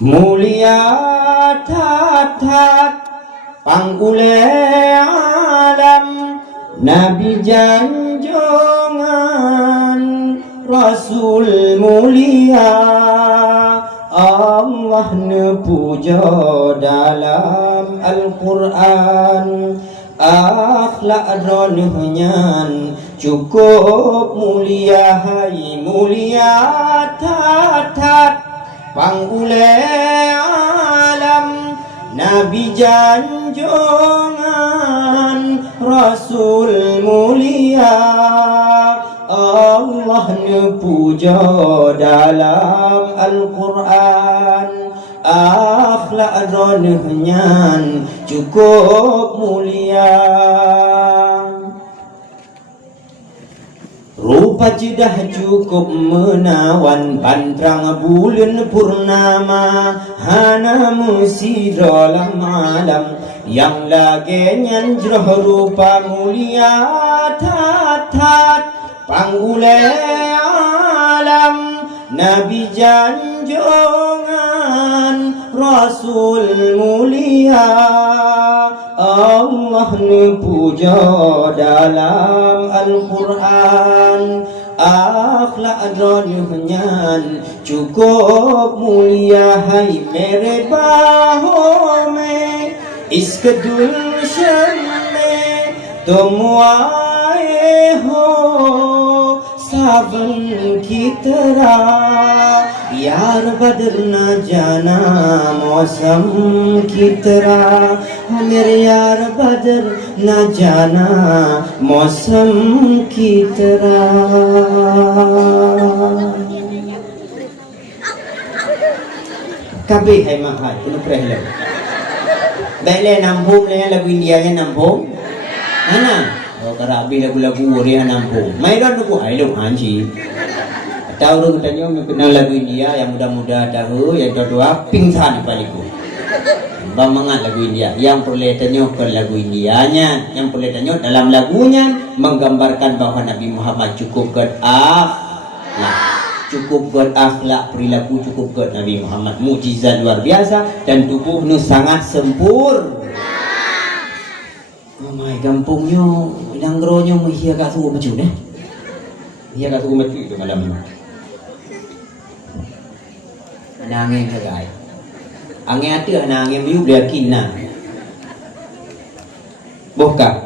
Mulia taat panggule alam Nabi janjongan Rasul mulia Allah nepuja dalam Al-Quran akhlak adronnya cukup mulia hai mulia tatat panggule alam Nabi janjongan Rasul mulia Allah nepuja dalam Al-Quran akhlak adronnya cukup mulia rupa jedah cukup menawan pantrang bulan purnama hana musidra lam alam yang lagi nyanjroh rupa mulia tatat panggule alam Nabi janjongan Rasul mulia Allah nepuja dalam Al-Quran akhlak adronnya cukup mulia hai mere bahome iskadul shamme tumwae ho saban kitara यार बदल न जाना मौसम की तरह मेरे यार बदल न जाना मौसम की तरह कभी है महाय itu prehlo bele nampung le lagu India nya nampung mana oh karabi lagu-lagu Korea nampung mai don ku ai lu anji tahu lu katanya mengenal lagu India yang muda-muda tahu yang doa pingsan di baliku. Bamangan lagu India yang perlihatannya ke lagu Indianya, yang perlihatannya dalam lagunya menggambarkan bahwa Nabi Muhammad cukup berakhlak, cukup berakhlak, perilaku cukup ke Nabi Muhammad mukjizat luar biasa dan tubuhnya sangat sempurna. Oh my kampungnya, langgronya mihia kat suku macam ni. Mihia kat suku macam itu malam ni. Nangin kagay. Angin ada nangin biu dia kina. Buka.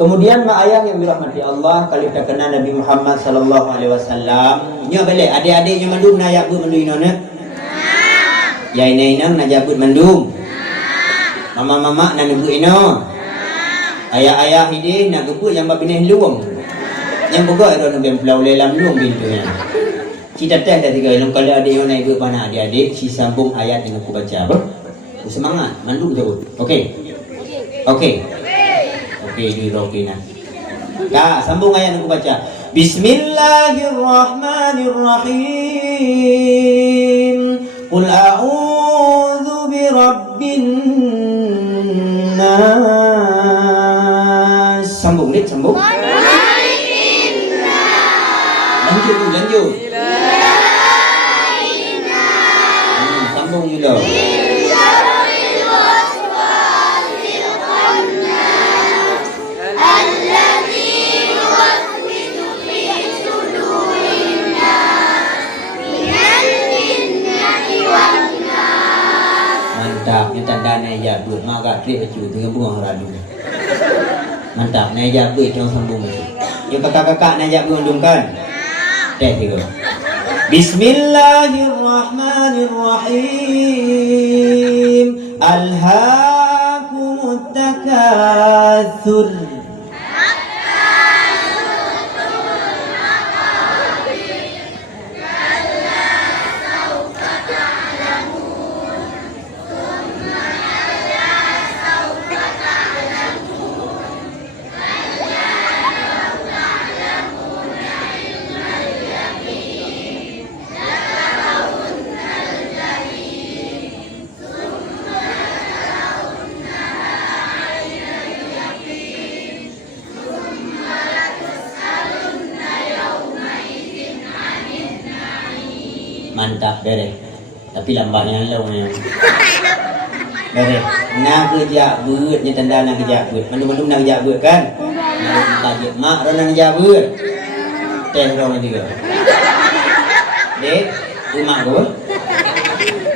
Kemudian mak ayah yang dirahmati Allah kali terkenal Nabi Muhammad sallallahu alaihi wasallam. Nya balik adik-adiknya mandum nak yakut mandum inona. Ya ina nak jakut mandum. Mama-mama nak nunggu ino. Ayah-ayah ini nak gepuk yang babineh luang. Yang buka itu nak belau lelam luang pintunya. Kita teh dari kalau ada yang naik ke mana adik-adik, si sambung ayat yang aku baca. Semangat, mandum jauh. Okey. Okey. Okey, di rokina. Kak, sambung ayat yang aku baca. Bismillahirrahmanirrahim. Qul a'udzu birabbin nas. Sambung, lihat sambung. Lanjut. Sambung juga. Mantap, ni tanda naya buat maga trip baju dengan buang radu. Mantap, naya buat yang sambung itu. Yang kakak-kakak naya berundungkan. Teh tiga. Bismillahirrahmanirrahim. Alhaakumut takatsur. Mantap beres. Tapi lambatnya long ni. Beres. Nak kerja beut ni tanda nak kerja beut. Mandu-mandu nak kerja beut kan? Nak tajuk mak ro nak kerja beut. Teh ro nanti ke. Dek, rumah tu.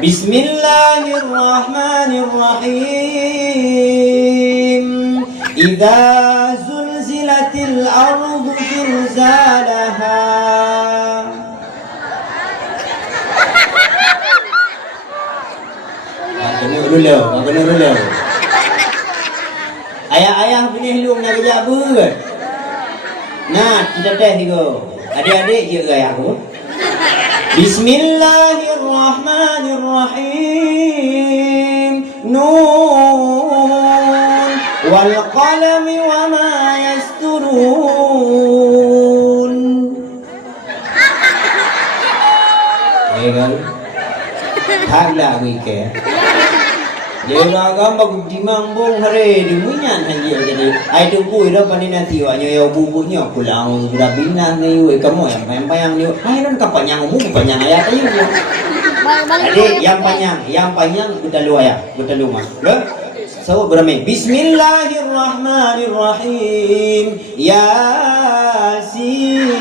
Bismillahirrahmanirrahim. Idza zulzilatil ardu zilzalaha. Kena dulu. Ayah-ayah punya hilum nak kerja apa? Nah, kita teh tiga. Adik-adik je ke ayah aku? Bismillahirrahmanirrahim. Nun wal qalami wa ma yasturun. Kan? Thala wike. Dia agam bagu dimang bong hari di munyan hanya jadi. Ai tu pui dah pani nanti wa nyo bubunya pulang sudah binang ni we kamu yang payang ni. Ai kan kapanyang umum panjang ayat ayu. Adik yang panjang kita lu ayat, kita lu mah. Lo? So berame. Bismillahirrahmanirrahim. Yasin.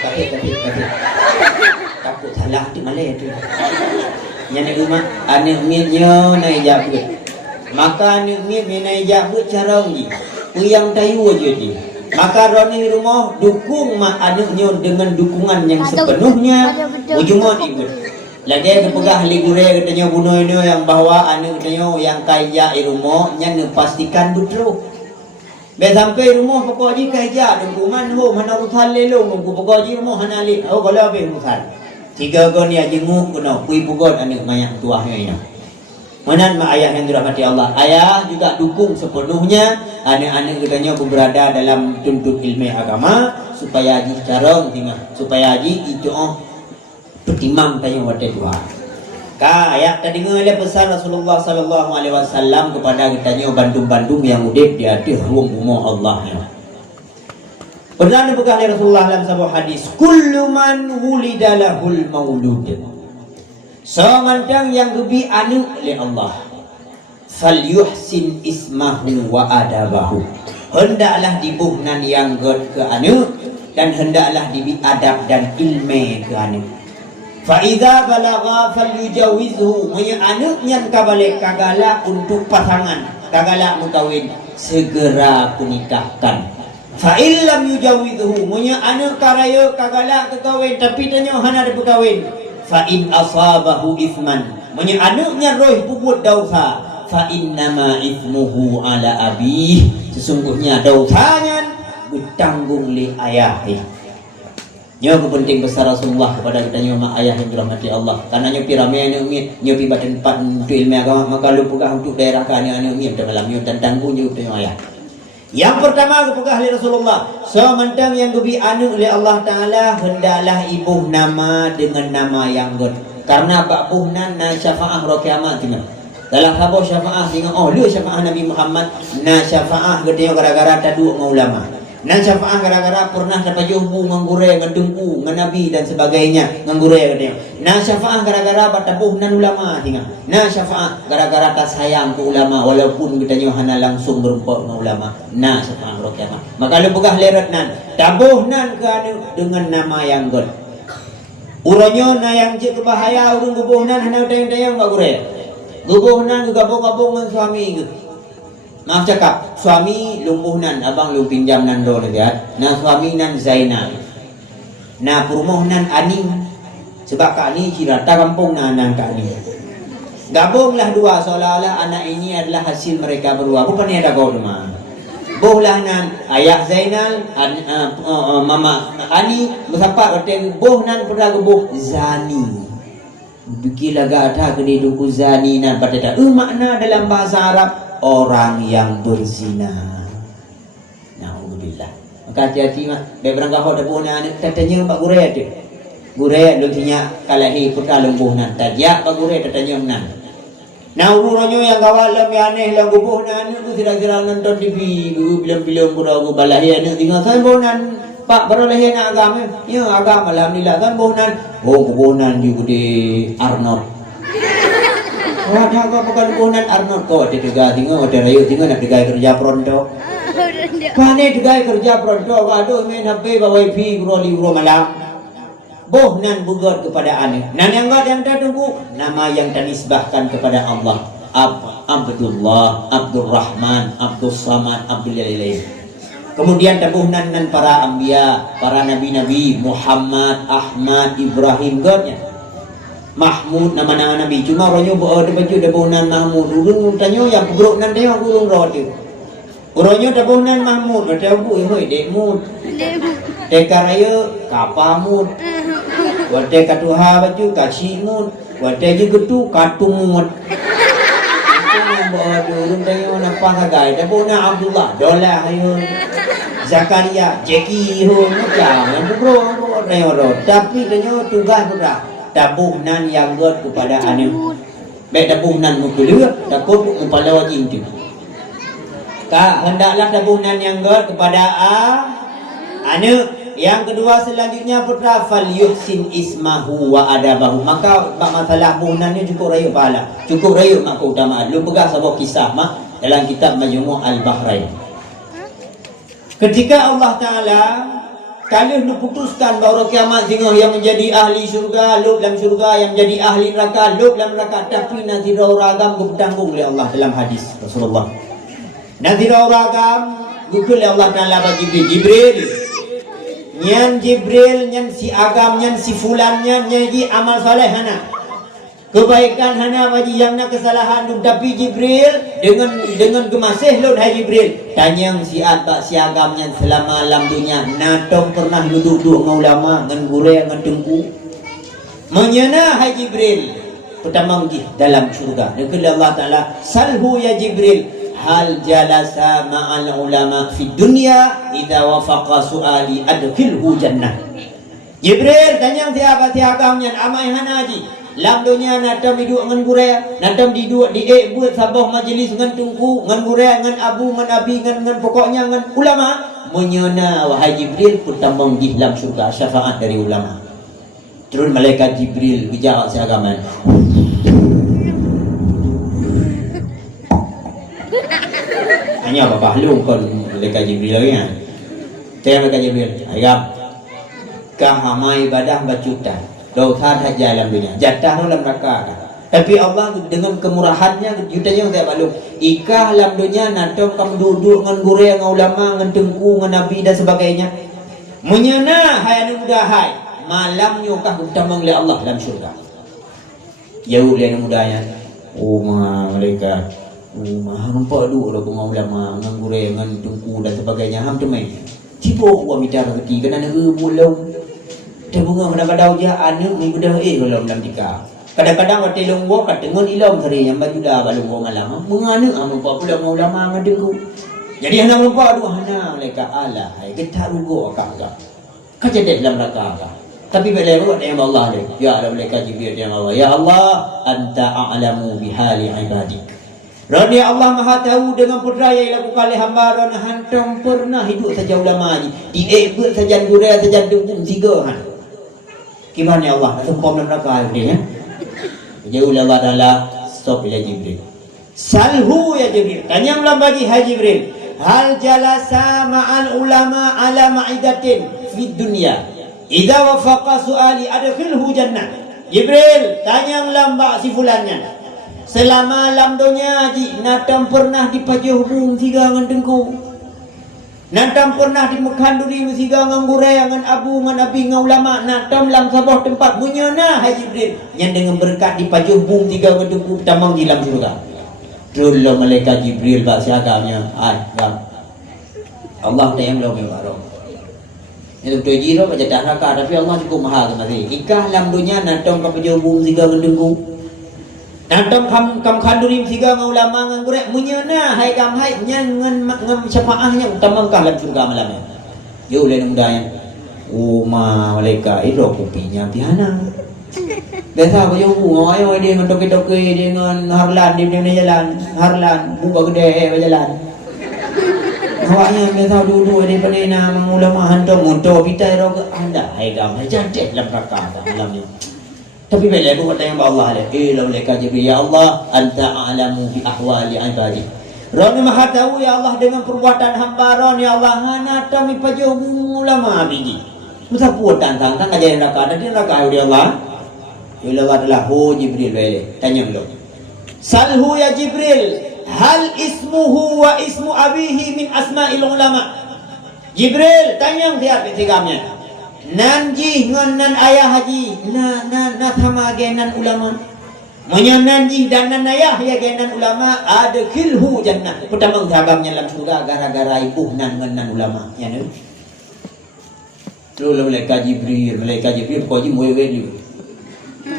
Tapi takut salah tu malay tu. Yang nak rumah anak mietnya naik jabut. Maka anak miet naik jabut cara ni. Yang tayu aja dia. Maka roni rumah dukung mak anaknya dengan dukungan yang sepenuhnya. Ujungnya ikut. Lagi ada pegah ligure katanya bunuh ini yang bawa anak katanya yang kaya di rumah yang pastikan betul. Biar sampai rumah pokok haji kaya dukungan ho mana urusan lelong nunggu pokok haji rumah hana li. Oh kalau habis urusan. Tiga kau ni haji nguk kena kui pukul anak mayang tuahnya ini. Manan mak ayah yang dirahmati Allah. Ayah juga dukung sepenuhnya anak-anak katanya berada dalam tuntut ilmu agama supaya haji secara tinggal supaya haji itu pertimang tanya pada Tuhan. Ayat tadi dengar pesan Rasulullah sallallahu alaihi wasallam kepada kitanya bandung-bandung yang udip di atas ruang rumah Allah. Pernah dibekali Rasulullah dalam sebuah hadis, kullu man wulida lahul maulud. Semantang yang gebi anu oleh Allah, falyuhsin ismahu wa adabahu. Hendaklah dibuhnan yang god ke anu dan hendaklah dibi adab dan ilmu ke anu. Fa idza balagha falyujawizhu, punya anak yang kabalik kagala untuk pasangan, kagala mukawin segera menikahkan. Fa illam yujawizhu, punya anak karaya kagala kekawin tapi tanya hana ada berkawin. Fa in asabahu ithman, punya anaknya roh puput dosa, fa innama ithmuhu ala abih, sesungguhnya dosanya bertanggung li ayahnya. Nyo penting besar Rasulullah kepada kita nyo mak ayah yang dirahmati Allah. Karena nyo pirame anu umit, nyo pi badan empat untuk ilmu agama, maka lu pegah untuk daerah ka anu umit dalam nyo dan tanggung nyo untuk ayah. Yang pertama kepegah oleh Rasulullah, sementang yang gebi anu oleh Allah Taala hendaklah ibuh nama dengan nama yang god. Karena babuhnan na syafaah ro kiamat tinggal. Dalam khabar syafaah dengan lu syafaah Nabi Muhammad na syafaah gedenya gara-gara tadu ulama. Nan syafaah gara-gara pernah dapat jumpa nganggurai, ngedengku, ngenabi dan sebagainya, nganggurai katanya. Nan syafaah gara-gara batabuh nan ulama tinggal. Nan syafaah gara-gara tak sayang ke ulama walaupun katanya hana langsung berempat dengan ulama. Nan syafaah rokiamah. Maka lu pegah leret nan, tabuh nan ke anu dengan nama yang god. Uronyo na yang cik kebahaya urung gubuh nan hana tayang-tayang nganggurai. Gubuh nan gabung-gabung dengan suami ke. Maaf cakap, suami lumpuh nan, abang lu pinjam nan do legat. Nah suami nan Zainal. Nah perumoh nan Aning. Sebab kak ni cirata kampung anak kak ni. Gabunglah dua seolah-olah anak ini adalah hasil mereka berdua. Apa ni ada kau rumah? Bohlah nan ayah Zainal, mama Ani bersapat hotel boh nan pada boh Zani. Bikilah gata kini duku Zani nan pada makna dalam bahasa Arab orang yang berzina. Alhamdulillah. Maka hati-hati mah. Dia berangkat hot boh nan tatanya pak gureh tu. Gureh lu tinya kalahi putra lembuh nan tajak pak gureh tatanya nan. Nah urusannya yang kawalam yang aneh lah gubuh nan tu tidak-tidak nonton TV film-film pura-pura balahia ni tinggal saya bonan pak beroleh nak agama ya agama alhamdulillah kan bonan gubunan di Budi Arnold. Wah apa bukan gubunan Arnold kok tiga tinggal ada rayu tinggal nak digai kerja pronto. Pane digai kerja pronto aduh main HP bawa wifi guru malam. Boh nan bugat kepada aneh. Nan yang enggak yang tunggu nama yang tanisbahkan kepada Allah. Abdullah, Abdul Rahman, Abdul Samad, Abdul Jalalain. Kemudian tabuh nan para anbiya, para nabi-nabi, Muhammad, Ahmad, Ibrahim godnya. Mahmud nama-nama nabi. Cuma orangnya ada baju tabuh nan Mahmud. Urung tanya yang buruk nan tanya urung roti. Orangnya tabuh nan Mahmud, ada bu hoi dekmud. Dekaraya kapamud. Wate katuha baju kasimut, wate juga tu katumut. Bodoh, tayo nampak kagay. Tapos na Abdullah, Dola ayun, Zakaria, Jackie yun, jangan bro, tapi tayo tugas pula. Tabunan yang god kepada anak. Baik tabunan mukul, takut mempalawa jintu. Kak hendaklah tabunan yang god kepada anak. Yang kedua selanjutnya putra fal yuhsin ismahu wa adabahu. Maka masalah bunannya cukup rayu pahala. Cukup rayu mak keutamaan. Lu pegang sebuah kisah mak dalam kitab Majmu' Al-Bahrain. Ketika Allah Taala kalau lu putuskan bahawa kiamat tengah yang menjadi ahli syurga, lu dalam syurga, yang menjadi ahli neraka, lu dalam neraka, tapi nanti ragam bertanggung oleh Allah dalam hadis Rasulullah. Nanti ragam gukul oleh Allah Taala bagi Jibril. Nyan Jibril, nyan si agam, nyan si fulan, nyan nyaji amal soleh hana. Kebaikan hana bagi yang nak kesalahan duk tapi Jibril dengan gemasih lun hai Jibril. Tanya si atak si agam nyan selama alam dunia natong pernah duduk dengan ulama, dengan gure, dengan tengku. Menyana hai Jibril. Pertama lagi dalam syurga. Dengan Allah Taala, salhu ya Jibril. Hal jalasa ma'al ulama fi dunya idza wafaqa su'ali adkhilhu jannah. Jibril tanya tiap-tiap yang amai hanaji lam dunia natam duduk dengan gure, natam duduk di buat sabah majlis dengan tungku, dengan gure, dengan abu, dengan abi, dengan pokoknya dengan ulama. Menyana wahai Jibril pertambang di dalam syurga syafaat dari ulama. Terus malaikat Jibril bicara seagaman. Hanya apa pahlung kon malaikat Jibril lagi kan. Saya malaikat Jibril, ayam. Kahamai ibadah bacutan. Dosa saja dalam dunia. Jatah dalam neraka. Tapi Allah dengan kemurahannya jutanya saya maklum. Ikah dalam dunia natom kamu duduk dengan guru dengan ulama, dengan tengku, dengan nabi dan sebagainya. Menyana hai anu muda hai. Malamnya kah ditamang oleh Allah dalam syurga. Jauh oleh anu mudanya. Oh malaikat. Nampak dulu lah bunga ulama, dengan gure, dengan tungku dan sebagainya. Ham temai. Cibuk buat bicara keti, kena nak mulau. Dia bunga kadang-kadang dia anak ni bedah kalau dalam tika. Kadang-kadang waktu longgo kat dengan ilam hari yang baju dah balonggo malam. Menganak nampak pula dengan ulama dengan tungku. Jadi hana nampak dua hana mereka Allah. Hai kita rugo akak. Kacedek dalam neraka. Tapi bila buat yang Allah ni, ya Allah mereka Jibril yang Allah. Ya Allah, anta a'lamu bihali ibadik. Rani Allah Maha tahu dengan putra yang dilakukan oleh hamba dan hantam pernah hidup saja ulama ni. Diebut saja gurau saja dukun tiga han. Gimana ya Allah? Sempom dalam neraka ni ya. Jauh Allah Taala stop ya Jibril. Salhu ya Jibril. Tanya ulang bagi hai Jibril. Hal jalasa ma'al ulama ala ma'idatin fid dunya. Idza wafaqa su'ali adkhilhu jannah. Jibril, tanya ulang bak si fulannya. Selama alam dunia haji natam pernah dipaja hubung tiga dengan tengku. Nantam pernah di Mekhanduri musiga ngan gure ngan abu ngan abi ngan ulama nantam lam sabah tempat munyana hai Jibril yang dengan berkat di pajuh bum tiga ngedengku tamang di dalam surga. Dulu malaikat Jibril bak siagamnya bang Allah tayang lo mewaro. Itu tuji lo baca tak raka tapi Allah cukup maha kemari. Ikah lam dunia nantam ka pajuh bum tiga ngedengku. Nantam kam khanduri tiga ngan ulama ngan gure munyana hai kam hai nyan ngan syafaahnya tamang ka dalam surga malamnya. Yo lain mudayan. Malaikat itu kopinya pihana. Biasa baju ngoyo dia dengan toke-toke dia dengan harlan dia jalan harlan buka gede berjalan. Awaknya biasa dulu dia penena ulama hantam motor pitai ro anda hai kam hai jantet dalam neraka malamnya. Tapi bila aku kata yang Allah ada, malaikat Jibril, ya Allah, anta a'lamu bi ahwali ibadi. Rani maha tahu ya Allah dengan perbuatan hamba ron ya Allah hana tami pajuh ulama biji. Musa puat tantang ajarin neraka dan neraka ya Allah. Ya Allah adalah Jibril bele. Tanya belum. Salhu ya Jibril, hal ismuhu wa ismu abihi min asma'il ulama. Jibril tanya siapa tigamnya. Nanji ngan nan ayah haji na sama genan ulama menyan nanji dan nan ayah ya genan ulama ada khilhu jannah pertama sahabatnya dalam surga gara-gara ibu nan ulama ya ne dulu malaikat Jibril ko ji moy wedi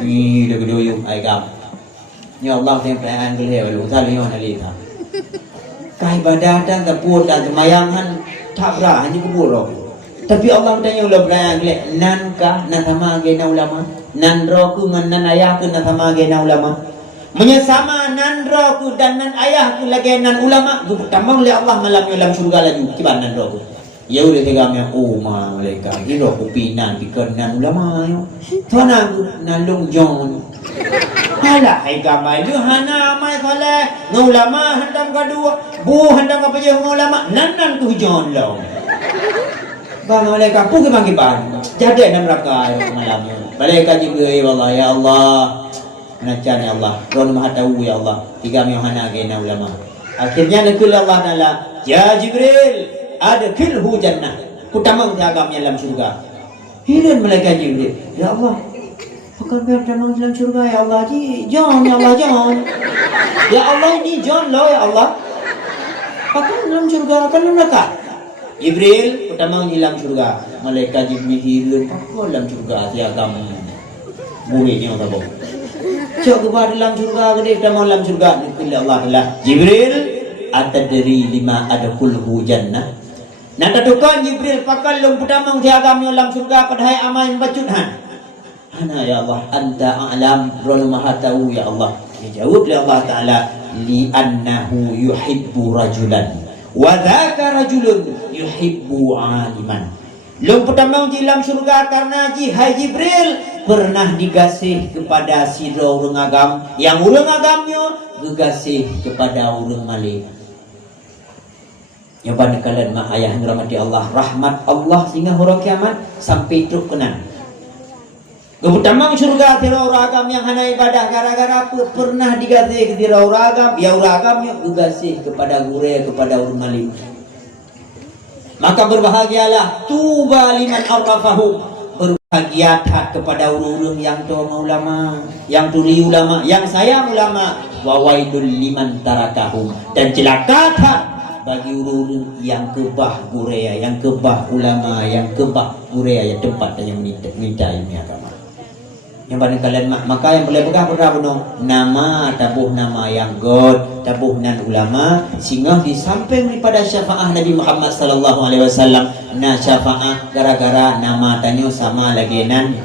ni le gedoyo ai gam ya Allah yang perayaan beliau lu tali on alita kai badatan ta puat dan mayangan tak berah hanya kubur. Tapi Allah tanya ulah berang le nan ka na sama gena ulama nan ro ku ngan nan ayah ku na sama gena ulama menyesama nan ro ku dan nan ayah ku lagi nan ulama gu tambang le Allah malam dalam surga lagi kiban nan ro ku ya udah tegamnya malaikat iro ku pinan pikir nan ulama yo thana gu nan long jon hala ai gamai lu hana mai soleh ngulama handam kadua bu handam apa je ngulama nan ku jon lo bang malaikat pun ke bang jadi enam raka malamnya malaikat Jibril Allah ya Allah menacan ya Allah Ron maha tahu ya Allah tiga mihana gena ulama akhirnya nakul Allah taala ya Jibril ada khilhu jannah kutamang tiagamnya dalam surga hiran malaikat Jibril ya Allah akan biar tamang dalam surga ya Allah John ya Allah John ya Allah ini John lo ya Allah akan dalam surga akan neraka Jibril pertama hilang surga. Malaikat Jibril hilang apa dalam surga siagam muridnya apa? Cok kebar dalam surga gede pertama dalam surga nikil Allah taala. Jibril atadri lima adkhulhu jannah. Nada tukan Jibril pakal lom pertama siagam dalam surga padahal amal bacut han. Hana ya Allah anta a'lam ron maha tahu ya Allah. Dijawab oleh Allah taala li annahu yuhibbu rajulan wa dzaka rajulun yuhibbu aliman. Lom pertama di dalam surga karena hai Jibril pernah digasih kepada si orang agam yang orang agamnya digasih kepada orang malik. Yang pada kalian mah ayah rahmati Allah rahmat Allah sehingga orang kiamat sampai truk kenan. Kepertama surga tira orang agam yang hana ibadah gara-gara pernah digasih ke tira orang agam ya orang agamnya digasih kepada gure kepada orang malik. Maka berbahagialah tuba liman arrafahu, berbahagia kepada orang-orang yang tahu ulama, yang tuli ulama, yang sayang ulama, wa wailul liman tarakahum, dan celaka bagi orang-orang yang kebah gurea, yang kebah ulama, yang kebah gurea yang tempat yang minta ilmu agama. Yang pada kalian maka yang boleh pegang berapa nama tabuh nama yang god tabuh nan ulama sehingga di samping daripada syafaah Nabi Muhammad sallallahu alaihi wasallam na syafaah gara-gara nama tanyo sama lagi nan